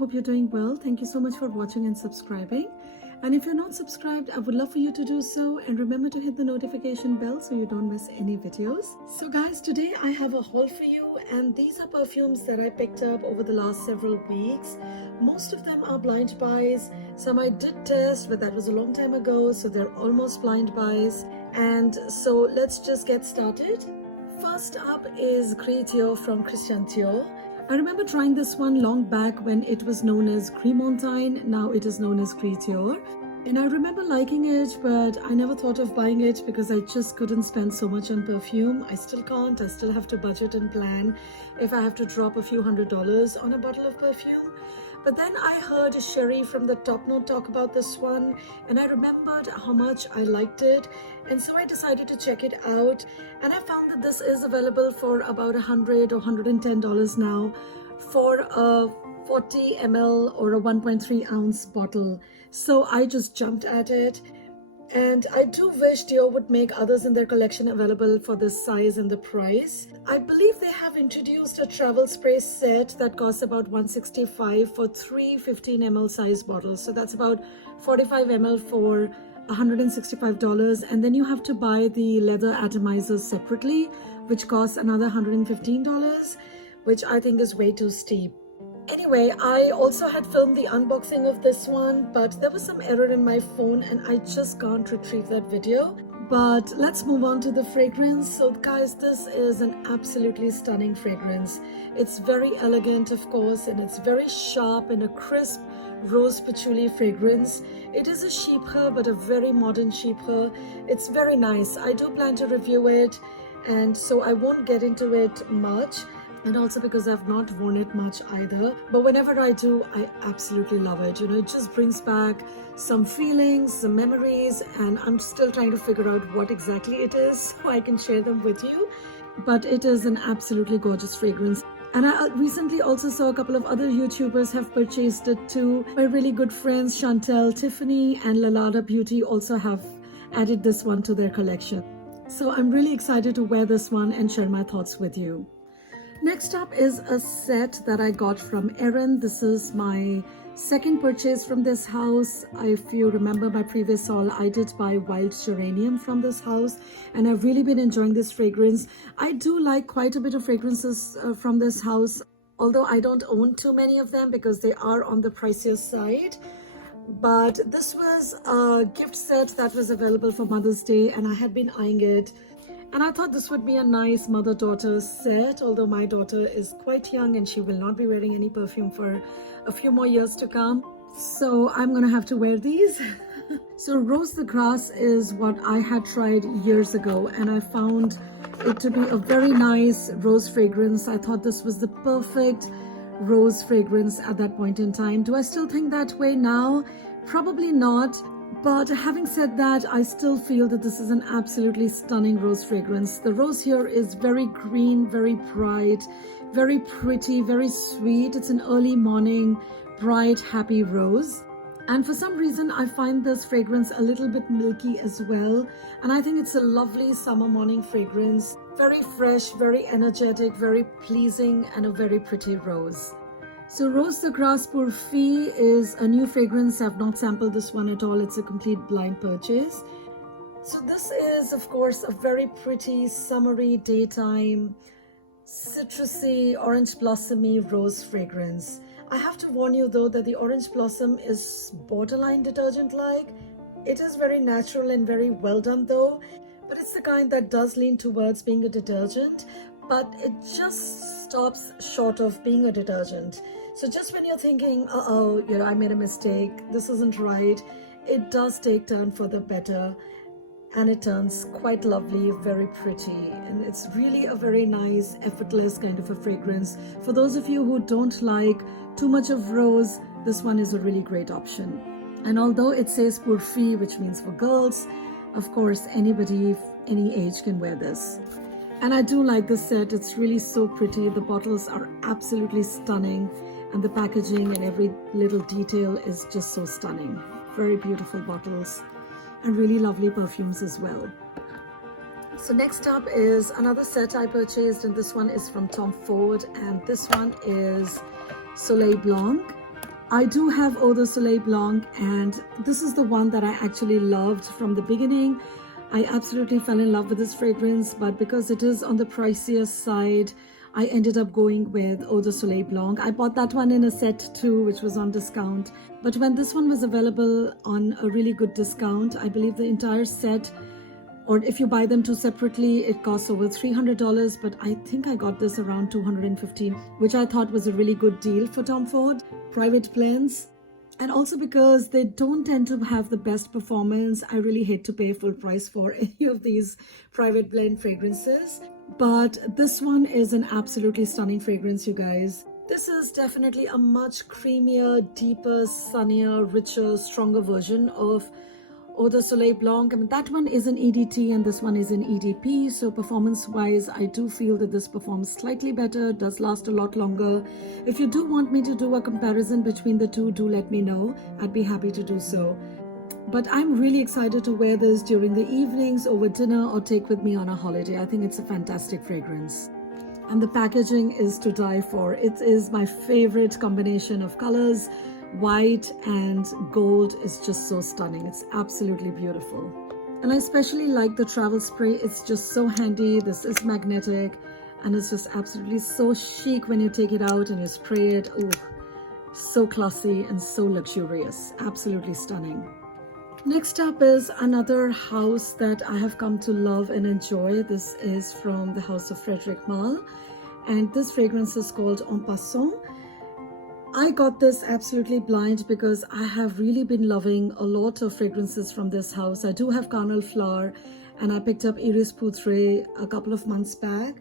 hope you're doing well. Thank you so much for watching and subscribing. And if you're not subscribed, I would love for you to do so, and remember to hit the notification bell so you don't miss any videos. So guys, today I have a haul for you, and these are perfumes that I picked up over the last several weeks. Most of them are blind buys. Some I did test, but that was a long time ago, so they're almost blind buys. And so let's just get started. First up is Dior from Christian Dior. I remember trying this one long back when it was known as Cremontine. Now it is known as Dior. And I remember liking it, but I never thought of buying it because I just couldn't spend so much on perfume. I still can't. I still have to budget and plan if I have to drop a few $100s on a bottle of perfume. But then I heard Sherry from the Top Note talk about this one, and I remembered how much I liked it, and so I decided to check it out. And I found that this is available for about $100 or $110 now for a 40 ml or a 1.3 ounce bottle. So I just jumped at it. And I do wish Dior would make others in their collection available for this size and the price. I believe they have introduced a travel spray set that costs about $165 for three 15 ml size bottles. So that's about 45 ml for $165. And then you have to buy the leather atomizers separately, which costs another $115, which I think is way too steep. Anyway, I also had filmed the unboxing of this one, but there was some error in my phone and I just can't retrieve that video. But let's move on to the fragrance. So guys, this is an absolutely stunning fragrance. It's very elegant, of course, and it's very sharp and a crisp rose patchouli fragrance. It is a chypre, but a very modern chypre. It's very nice. I do plan to review it, and so I won't get into it much. And also because I've not worn it much either. But whenever I do, I absolutely love it. You know, it just brings back some feelings, some memories, and I'm still trying to figure out what exactly it is so I can share them with you. But it is an absolutely gorgeous fragrance. And I recently also saw a couple of other YouTubers have purchased it too. My really good friends Chantel, Tiffany, and Lalada Beauty also have added this one to their collection. So I'm really excited to wear this one and share my thoughts with you. Next up is a set that I got from Aerin. This is my second purchase from this house. If you remember my previous haul, I did buy Wild Geranium from this house, and I've really been enjoying this fragrance. I do like quite a bit of fragrances from this house, although I don't own too many of them because they are on the pricier side. But this was a gift set that was available for Mother's Day, and I had been eyeing it. And I thought this would be a nice mother-daughter set, although my daughter is quite young and she will not be wearing any perfume for a few more years to come. So I'm gonna have to wear these. So Rose the Grass is what I had tried years ago, and I found it to be a very nice rose fragrance. I thought this was the perfect rose fragrance at that point in time. Do I still think that way now? Probably not. But having said that, I still feel that this is an absolutely stunning rose fragrance. The rose here is very green, very bright, very pretty, very sweet. It's an early morning, bright, happy rose. And for some reason, I find this fragrance a little bit milky as well. And I think it's a lovely summer morning fragrance. Very fresh, very energetic, very pleasing, and a very pretty rose. So Rose the Grass Pour Fille is a new fragrance. I've not sampled this one at all. It's a complete blind purchase. So this is, of course, a very pretty summery daytime citrusy orange blossomy rose fragrance. I have to warn you though that the orange blossom is borderline detergent-like. It is very natural and very well done though, but it's the kind that does lean towards being a detergent, but it just stops short of being a detergent. So just when you're thinking, uh-oh, you know, I made a mistake, this isn't right, it does take turn for the better, and it turns quite lovely, very pretty, and it's really a very nice, effortless kind of a fragrance. For those of you who don't like too much of rose, this one is a really great option. And although it says pour fille, which means for girls, of course, anybody, any age can wear this. And I do like this set. It's really so pretty. The bottles are absolutely stunning, and the packaging and every little detail is just so stunning. Very beautiful bottles and really lovely perfumes as well. So next up is another set I purchased, and this one is from Tom Ford, and this one is Soleil Blanc. I do have Eau de Soleil Blanc, and this is the one that I actually loved from the beginning. I absolutely fell in love with this fragrance, but because it is on the pricier side, I ended up going with Eau de Soleil Blanc. I bought that one in a set too, which was on discount. But when this one was available on a really good discount, I believe the entire set, or if you buy them two separately, it costs over $300, but I think I got this around $215, which I thought was a really good deal for Tom Ford private blends. And also because they don't tend to have the best performance, I really hate to pay full price for any of these private blend fragrances. But this one is an absolutely stunning fragrance, you guys. This is definitely a much creamier, deeper, sunnier, richer, stronger version of Eau de Soleil Blanc. I mean, that one is an EDT and this one is an EDP. So performance-wise, I do feel that this performs slightly better, does last a lot longer. If you do want me to do a comparison between the two, do let me know. I'd be happy to do so. But I'm really excited to wear this during the evenings, over dinner, or take with me on a holiday. I think it's a fantastic fragrance. And the packaging is to die for. It is my favorite combination of colors. White and gold is just so stunning. It's absolutely beautiful. And I especially like the travel spray. It's just so handy. This is magnetic and it's just absolutely so chic when you take it out and you spray it. Ooh, so classy and so luxurious. Absolutely stunning. Next up is another house that I have come to love and enjoy. This is from the house of Frederic Malle, and this fragrance is called En Passant. I got this absolutely blind because I have really been loving a lot of fragrances from this house. I do have Carnal Flower and I picked up Iris Poutre a couple of months back.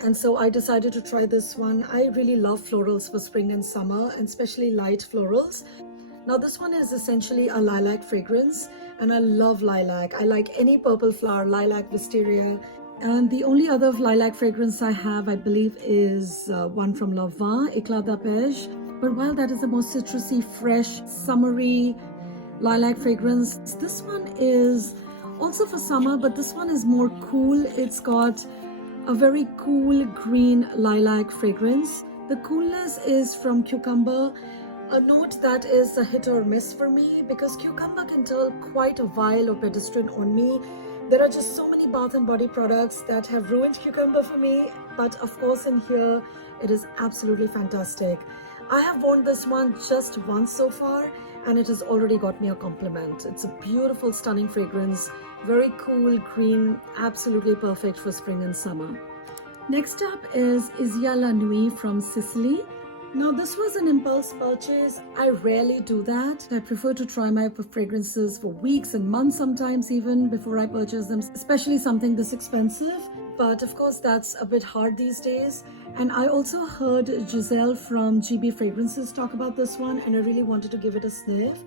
And so I decided to try this one. I really love florals for spring and summer, and especially light florals. Now this one is essentially a lilac fragrance and I love lilac. I like any purple flower, lilac, wisteria. And the only other lilac fragrance I have, I believe, is one from Lanvin, Éclat d'Arpège. But while that is the most citrusy, fresh, summery lilac fragrance, this one is also for summer, but this one is more cool. It's got a very cool green lilac fragrance. The coolness is from cucumber, a note that is a hit or miss for me because cucumber can turn quite a vial of pedestrian on me. There are just so many bath and body products that have ruined cucumber for me, but of course in here it is absolutely fantastic. I have worn this one just once so far and it has already got me a compliment. It's a beautiful, stunning fragrance, very cool, green, absolutely perfect for spring and summer. Next up is Isia La Nuit from Sisley. Now this was an impulse purchase. I rarely do that. I prefer to try my fragrances for weeks and months sometimes even before I purchase them, especially something this expensive. But of course that's a bit hard these days. And I also heard Giselle from GB Fragrances talk about this one and I really wanted to give it a sniff.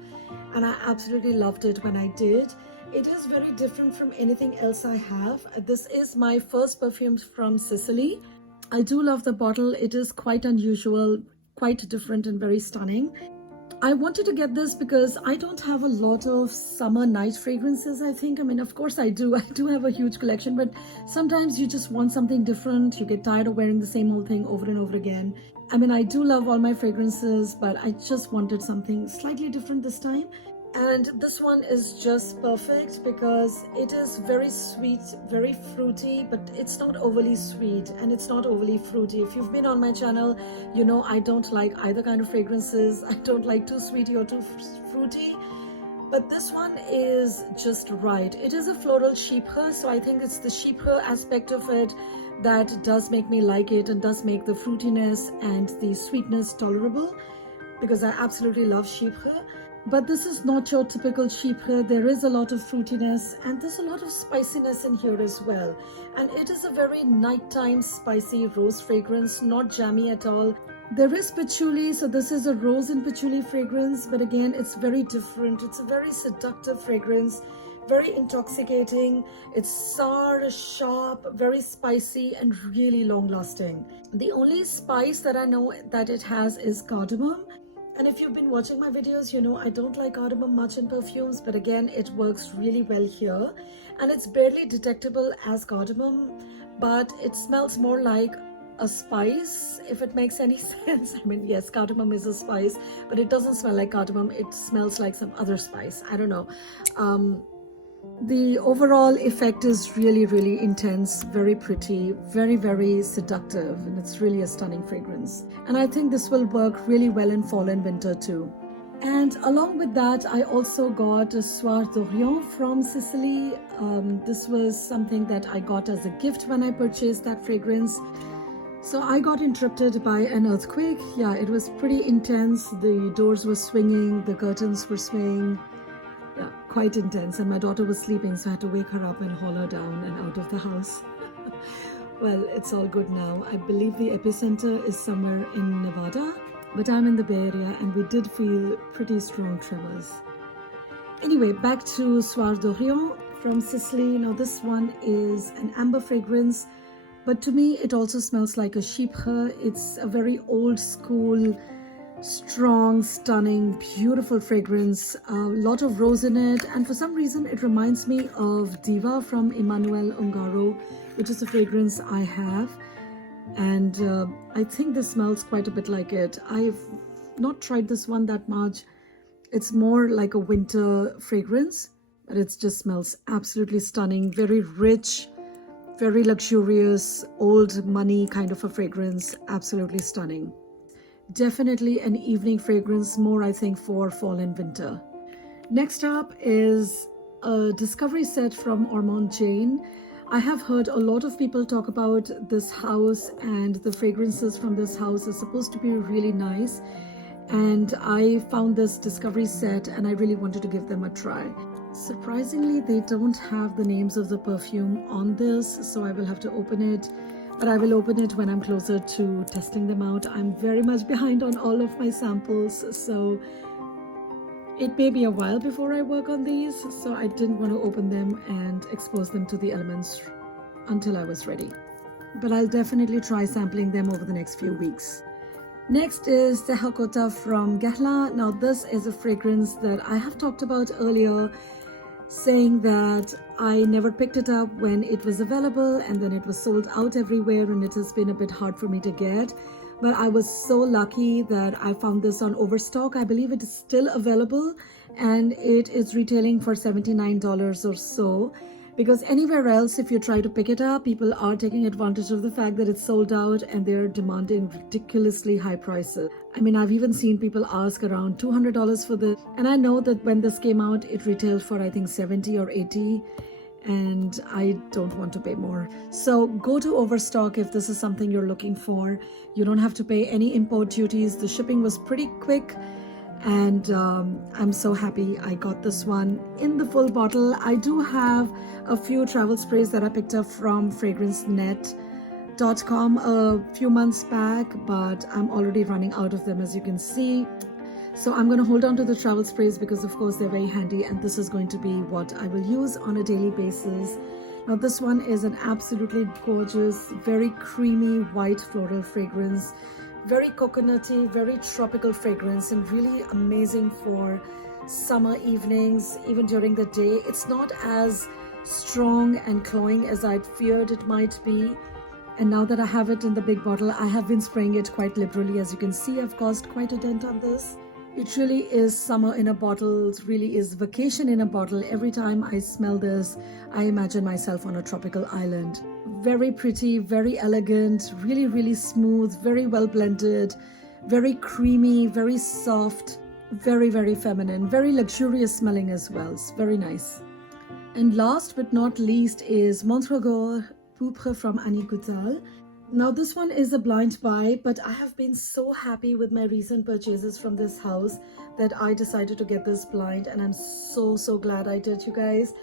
And I absolutely loved it when I did. It is very different from anything else I have. This is my first perfume from Sisley. I do love the bottle. It is quite unusual, quite different and very stunning. I wanted to get this because I don't have a lot of summer night fragrances, I think. I mean, of course I do. I do have a huge collection, but sometimes you just want something different. You get tired of wearing the same old thing over and over again. I mean, I do love all my fragrances, but I just wanted something slightly different this time. And this one is just perfect because it is very sweet, very fruity, but it's not overly sweet and it's not overly fruity. If you've been on my channel, you know I don't like either kind of fragrances. I don't like too sweety or too fruity, but this one is just right. It is a floral sheepher, so I think it's the sheepher aspect of it that does make me like it and does make the fruitiness and the sweetness tolerable, because I absolutely love sheepher. But this is not your typical sheepher. There is a lot of fruitiness and there's a lot of spiciness in here as well. And it is a very nighttime spicy rose fragrance, not jammy at all. There is patchouli, so this is a rose and patchouli fragrance, but again, it's very different. It's a very seductive fragrance, very intoxicating. It's sour, sharp, very spicy and really long lasting. The only spice that I know that it has is cardamom. And if you've been watching my videos, you know I don't like cardamom much in perfumes, but again, it works really well here. And it's barely detectable as cardamom, but it smells more like a spice, if it makes any sense. I mean, yes, cardamom is a spice, but it doesn't smell like cardamom. It smells like some other spice. I don't know. The overall effect is really, really intense, very pretty, very, very seductive, and it's really a stunning fragrance. And I think this will work really well in fall and winter too. And along with that, I also got a Soir d'Orient from Sisley. This was something that I got as a gift when I purchased that fragrance. So I got interrupted by an earthquake. Yeah, it was pretty intense. The doors were swinging, the curtains were swaying. Yeah, quite intense. And my daughter was sleeping, so I had to wake her up and haul her down and out of the house. Well, it's all good now. I believe the epicenter is somewhere in Nevada, but I'm in the Bay Area and we did feel pretty strong tremors. Anyway, back to Soir d'Orient from Sisley. Now this one is an amber fragrance, but to me it also smells like a chypre. It's a very old school, strong, stunning, beautiful fragrance. A lot of rose in it, and for some reason it reminds me of Diva from Emmanuel Ungaro, which is a fragrance I have. And I think this smells quite a bit like it. I've not tried this one that much. It's more like a winter fragrance, but it just smells absolutely stunning. Very rich, very luxurious, old money kind of a fragrance. Absolutely stunning. Definitely an evening fragrance, more I think for fall and winter. Next up is a discovery set from Ormande Jayne. I have heard a lot of people talk about this house, and the fragrances from this house are supposed to be really nice. And I found this discovery set and I really wanted to give them a try. Surprisingly, they don't have the names of the perfume on this, so I will have to open it. But I will open it when I'm closer to testing them out. I'm very much behind on all of my samples, so it may be a while before I work on these, so I didn't want to open them and expose them to the elements until I was ready. But I'll definitely try sampling them over the next few weeks. Next is Terracotta from Guerlain. Now this is a fragrance that I have talked about earlier, saying that I never picked it up when it was available and then it was sold out everywhere, and it has been a bit hard for me to get. But I was so lucky that I found this on Overstock. I believe it is still available and it is retailing for $79 or so. Because anywhere else, if you try to pick it up, people are taking advantage of the fact that it's sold out and they're demanding ridiculously high prices. I mean, I've even seen people ask around $200 for this. And I know that when this came out, it retailed for I think 70 or 80. And I don't want to pay more. So go to Overstock if this is something you're looking for. You don't have to pay any import duties. The shipping was pretty quick. And I'm so happy I got this one in the full bottle. I do have a few travel sprays that I picked up from fragrancenet.com a few months back, but I'm already running out of them, as you can see. So I'm going to hold on to the travel sprays because of course they're very handy, and this is going to be what I will use on a daily basis. Now this one is an absolutely gorgeous, very creamy white floral fragrance. Very coconutty, very tropical fragrance, and really amazing for summer evenings, even during the day. It's not as strong and cloying as I'd feared it might be. And now that I have it in the big bottle, I have been spraying it quite liberally. As you can see, I've caused quite a dent on this. It really is summer in a bottle. It really is vacation in a bottle. Every time I smell this, I imagine myself on a tropical island. Very pretty, very elegant, really, really smooth, very well blended, very creamy, very soft, very, very feminine, very luxurious smelling as well. It's very nice. And last but not least is Montreux Pourpre from Annick Goutal. Now this one is a blind buy, but I have been so happy with my recent purchases from this house that I decided to get this blind, and I'm so glad I did, you guys.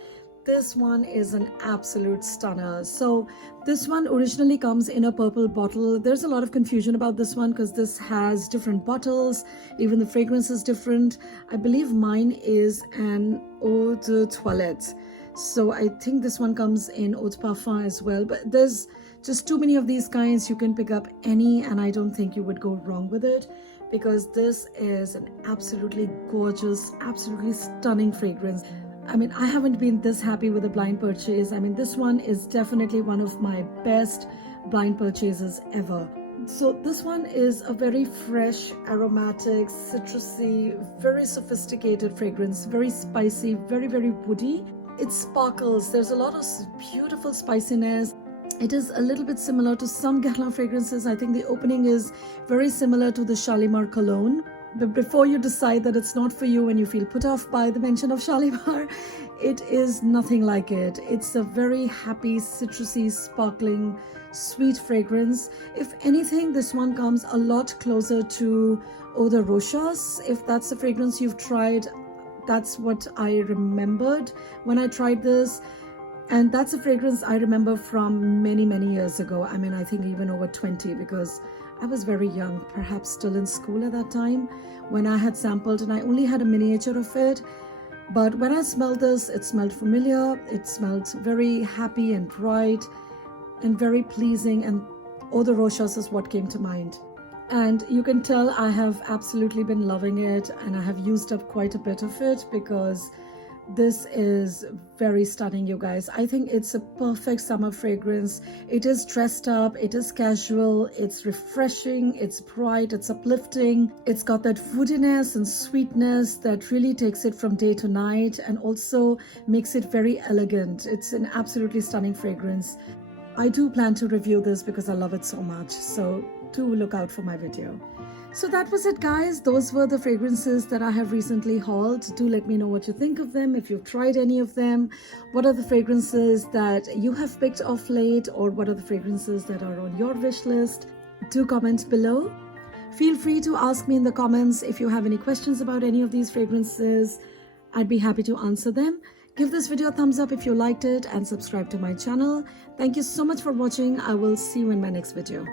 This one is an absolute stunner. So this one originally comes in a purple bottle. There's a lot of confusion about this one because this has different bottles. Even the fragrance is different. I believe mine is an eau de toilette. So I think this one comes in eau de parfum as well. But there's just too many of these kinds. You can pick up any and I don't think you would go wrong with it, because this is an absolutely gorgeous, absolutely stunning fragrance. I mean, I haven't been this happy with a blind purchase. I mean, this one is definitely one of my best blind purchases ever. So this one is a very fresh, aromatic, citrusy, very sophisticated fragrance, very spicy, very, very woody. It sparkles. There's a lot of beautiful spiciness. It is a little bit similar to some Guerlain fragrances. I think the opening is very similar to the Shalimar cologne. But before you decide that it's not for you and you feel put off by the mention of Shalimar, it is nothing like it. It's a very happy, citrusy, sparkling, sweet fragrance. If anything, this one comes a lot closer to Eau de Rochas. If that's the fragrance you've tried, that's what I remembered when I tried this. And that's a fragrance I remember from many, many years ago. I mean, I think even over 20, because I was very young, perhaps still in school at that time when I had sampled, and I only had a miniature of it. But when I smelled this, it smelled familiar. It smelled very happy and bright and very pleasing. And Eau de Rochas is what came to mind. And you can tell I have absolutely been loving it, and I have used up quite a bit of it because this is very stunning, you guys. I think it's a perfect summer fragrance. It is dressed up, it is casual, it's refreshing, it's bright, it's uplifting. It's got that woodiness and sweetness that really takes it from day to night and also makes it very elegant. It's an absolutely stunning fragrance. I do plan to review this because I love it so much. So do look out for my video. So that was it, guys. Those were the fragrances that I have recently hauled. Do let me know what you think of them, if you've tried any of them. What are the fragrances that you have picked off late, or what are the fragrances that are on your wish list? Do comment below. Feel free to ask me in the comments if you have any questions about any of these fragrances. I'd be happy to answer them. Give this video a thumbs up if you liked it and subscribe to my channel. Thank you so much for watching. I will see you in my next video.